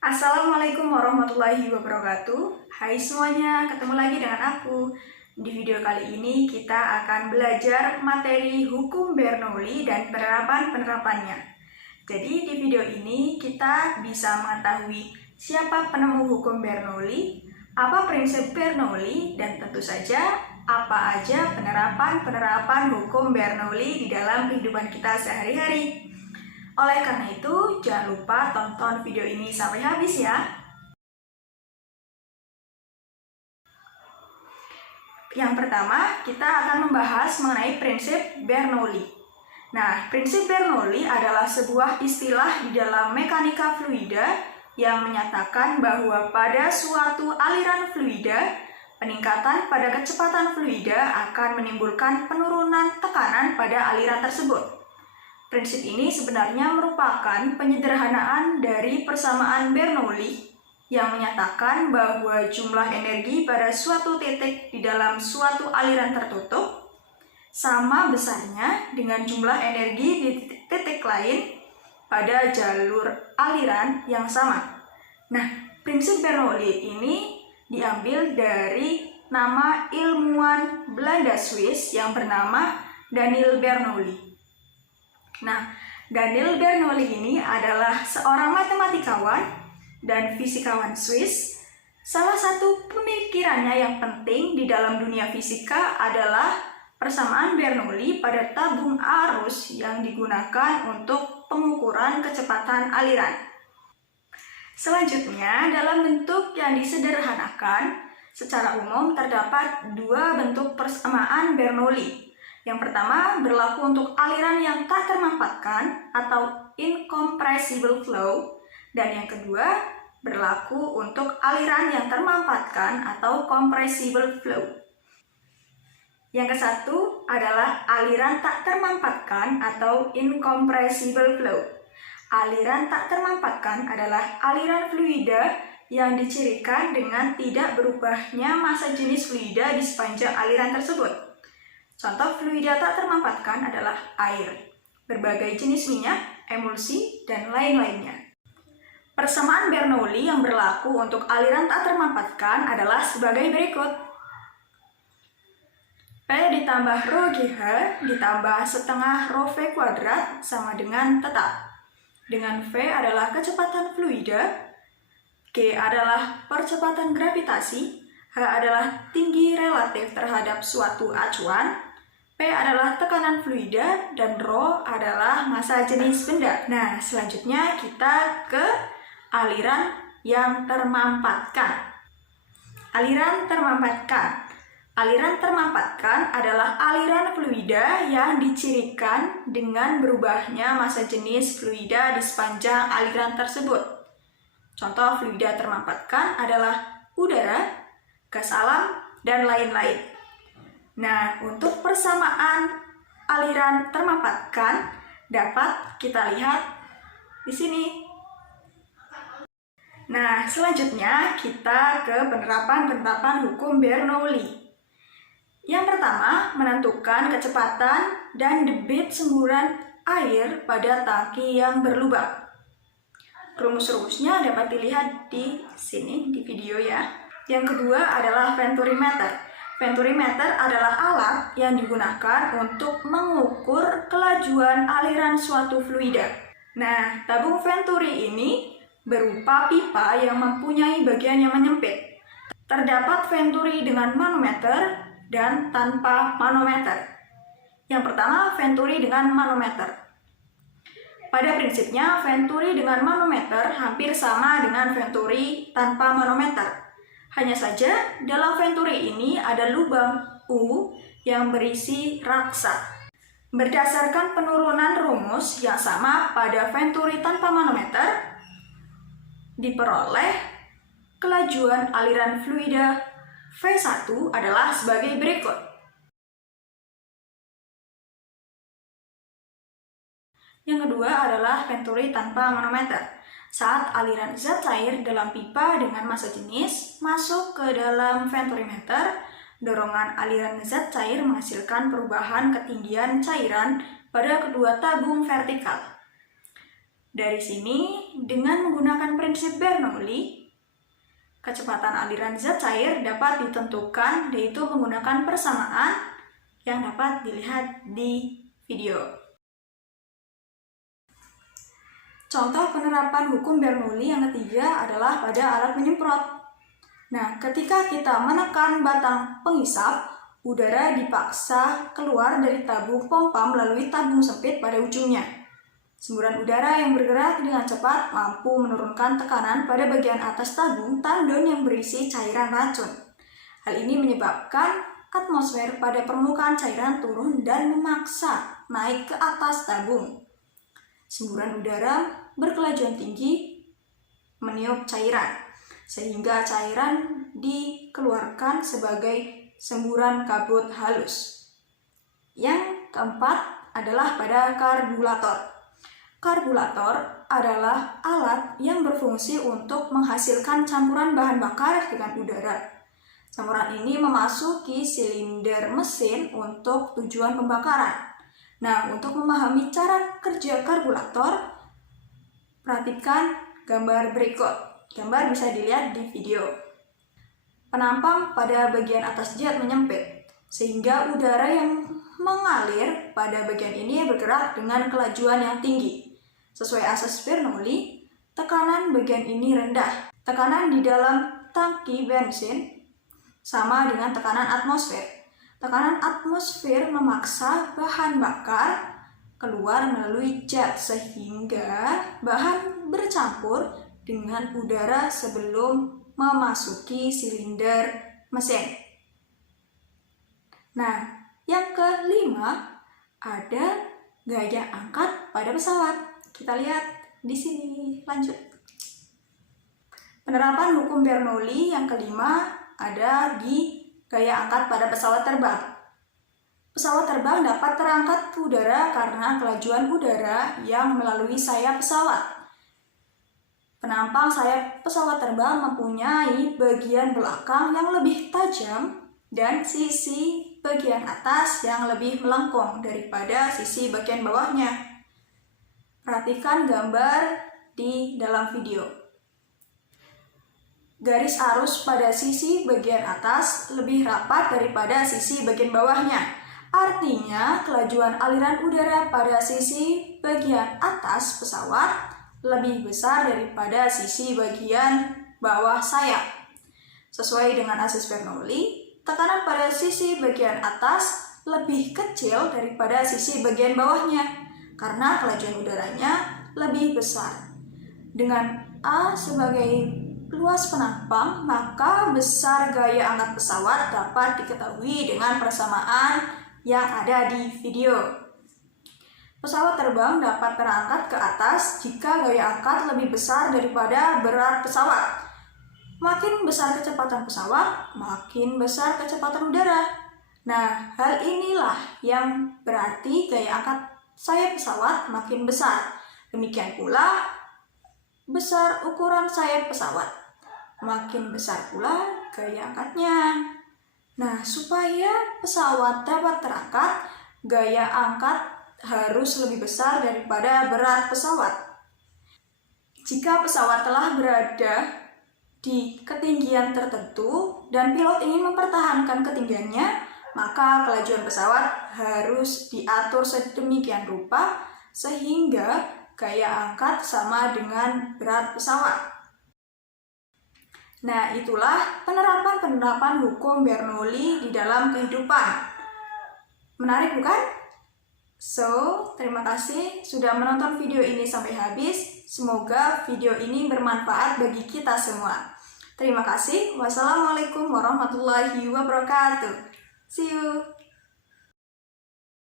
Assalamualaikum warahmatullahi wabarakatuh. Hai semuanya, ketemu lagi dengan aku. Di video kali ini kita akan belajar materi hukum Bernoulli dan penerapan-penerapannya. Jadi di video ini kita bisa mengetahui siapa penemu hukum Bernoulli, apa prinsip Bernoulli, dan tentu saja apa aja penerapan-penerapan hukum Bernoulli di dalam kehidupan kita sehari-hari. Oleh karena itu, jangan lupa tonton video ini sampai habis ya. Yang pertama, kita akan membahas mengenai prinsip Bernoulli. Nah, prinsip Bernoulli adalah sebuah istilah di dalam mekanika fluida yang menyatakan bahwa pada suatu aliran fluida, peningkatan pada kecepatan fluida akan menimbulkan penurunan tekanan pada aliran tersebut. Prinsip ini sebenarnya merupakan penyederhanaan dari persamaan Bernoulli yang menyatakan bahwa jumlah energi pada suatu titik di dalam suatu aliran tertutup sama besarnya dengan jumlah energi di titik lain pada jalur aliran yang sama. Nah, prinsip Bernoulli ini diambil dari nama ilmuwan Belanda Swiss yang bernama Daniel Bernoulli. Nah, Daniel Bernoulli ini adalah seorang matematikawan dan fisikawan Swiss. Salah satu pemikirannya yang penting di dalam dunia fisika adalah persamaan Bernoulli pada tabung arus yang digunakan untuk pengukuran kecepatan aliran. Selanjutnya, dalam bentuk yang disederhanakan, secara umum terdapat dua bentuk persamaan Bernoulli. Yang pertama berlaku untuk aliran yang tak termampatkan atau incompressible flow, dan yang kedua berlaku untuk aliran yang termampatkan atau compressible flow. Yang ke satu adalah aliran tak termampatkan atau incompressible flow. Aliran tak termampatkan adalah aliran fluida yang dicirikan dengan tidak berubahnya massa jenis fluida di sepanjang aliran tersebut. Contoh fluida tak termampatkan adalah air, berbagai jenis minyak, emulsi, dan lain-lainnya. Persamaan Bernoulli yang berlaku untuk aliran tak termampatkan adalah sebagai berikut. P ditambah rho GH ditambah setengah rho V kuadrat sama dengan tetap. Dengan V adalah kecepatan fluida, G adalah percepatan gravitasi, H adalah tinggi relatif terhadap suatu acuan, P adalah tekanan fluida, dan rho adalah massa jenis benda. Nah, selanjutnya kita ke aliran yang termampatkan. Aliran termampatkan. Aliran termampatkan adalah aliran fluida yang dicirikan dengan berubahnya massa jenis fluida di sepanjang aliran tersebut. Contoh fluida termampatkan adalah udara, gas alam, dan lain-lain. Nah, untuk persamaan aliran termampatkan dapat kita lihat di sini. Nah, selanjutnya kita ke penerapan-penerapan hukum Bernoulli. Yang pertama, menentukan kecepatan dan debit semburan air pada tangki yang berlubang. Rumus-rumusnya dapat dilihat di sini di video ya. Yang kedua adalah venturimeter. Venturimeter adalah alat yang digunakan untuk mengukur kelajuan aliran suatu fluida. Nah, tabung venturi ini berupa pipa yang mempunyai bagian yang menyempit. Terdapat venturi dengan manometer dan tanpa manometer. Yang pertama, venturi dengan manometer. Pada prinsipnya, venturi dengan manometer hampir sama dengan venturi tanpa manometer. Hanya saja, dalam venturi ini ada lubang U yang berisi raksa. Berdasarkan penurunan rumus yang sama pada venturi tanpa manometer, diperoleh kelajuan aliran fluida V1 adalah sebagai berikut. Yang kedua adalah venturi tanpa manometer. Saat aliran zat cair dalam pipa dengan massa jenis masuk ke dalam venturimeter, dorongan aliran zat cair menghasilkan perubahan ketinggian cairan pada kedua tabung vertikal. Dari sini, dengan menggunakan prinsip Bernoulli, kecepatan aliran zat cair dapat ditentukan yaitu menggunakan persamaan yang dapat dilihat di video. Contoh penerapan hukum Bernoulli yang ketiga adalah pada alat penyemprot. Nah, ketika kita menekan batang pengisap, udara dipaksa keluar dari tabung pompa melalui tabung sempit pada ujungnya. Semburan udara yang bergerak dengan cepat mampu menurunkan tekanan pada bagian atas tabung tandon yang berisi cairan racun. Hal ini menyebabkan atmosfer pada permukaan cairan turun dan memaksa naik ke atas tabung. Semburan udara berkelajuan tinggi meniup cairan, sehingga cairan dikeluarkan sebagai semburan kabut halus. Yang keempat adalah pada karburator. Karburator adalah alat yang berfungsi untuk menghasilkan campuran bahan bakar dengan udara. Campuran ini memasuki silinder mesin untuk tujuan pembakaran. Nah, untuk memahami cara kerja karburator, perhatikan gambar berikut. Gambar bisa dilihat di video. Penampang pada bagian atas jet menyempit, sehingga udara yang mengalir pada bagian ini bergerak dengan kelajuan yang tinggi. Sesuai asas Bernoulli, tekanan bagian ini rendah. Tekanan di dalam tangki bensin sama dengan tekanan atmosfer. Tekanan atmosfer memaksa bahan bakar keluar melalui jet sehingga bahan bercampur dengan udara sebelum memasuki silinder mesin. Nah, yang kelima ada gaya angkat pada pesawat. Kita lihat di sini, lanjut. Penerapan hukum Bernoulli yang kelima ada di gaya angkat pada pesawat terbang. Pesawat terbang dapat terangkat ke udara karena kelajuan udara yang melalui sayap pesawat. Penampang sayap pesawat terbang mempunyai bagian belakang yang lebih tajam dan sisi bagian atas yang lebih melengkung daripada sisi bagian bawahnya. Perhatikan gambar di dalam video. Garis arus pada sisi bagian atas lebih rapat daripada sisi bagian bawahnya. Artinya, kelajuan aliran udara pada sisi bagian atas pesawat lebih besar daripada sisi bagian bawah sayap. Sesuai dengan asas Bernoulli, tekanan pada sisi bagian atas lebih kecil daripada sisi bagian bawahnya karena kelajuan udaranya lebih besar. Dengan A sebagai luas penampang, maka besar gaya angkat pesawat dapat diketahui dengan persamaan yang ada di video. Pesawat terbang dapat terangkat ke atas jika gaya angkat lebih besar daripada berat pesawat. Makin besar kecepatan pesawat, makin besar kecepatan udara. Nah, hal inilah yang berarti gaya angkat sayap pesawat makin besar. Demikian pula besar ukuran sayap pesawat, makin besar pula gaya angkatnya. Nah, supaya pesawat dapat terangkat, gaya angkat harus lebih besar daripada berat pesawat. Jika pesawat telah berada di ketinggian tertentu dan pilot ingin mempertahankan ketinggiannya, maka kelajuan pesawat harus diatur sedemikian rupa sehingga gaya angkat sama dengan berat pesawat. Nah, itulah penerapan hukum Bernoulli di dalam kehidupan. Menarik bukan? So, terima kasih sudah menonton video ini sampai habis. Semoga video ini bermanfaat bagi kita semua. Terima kasih. Wassalamualaikum warahmatullahi wabarakatuh. See you.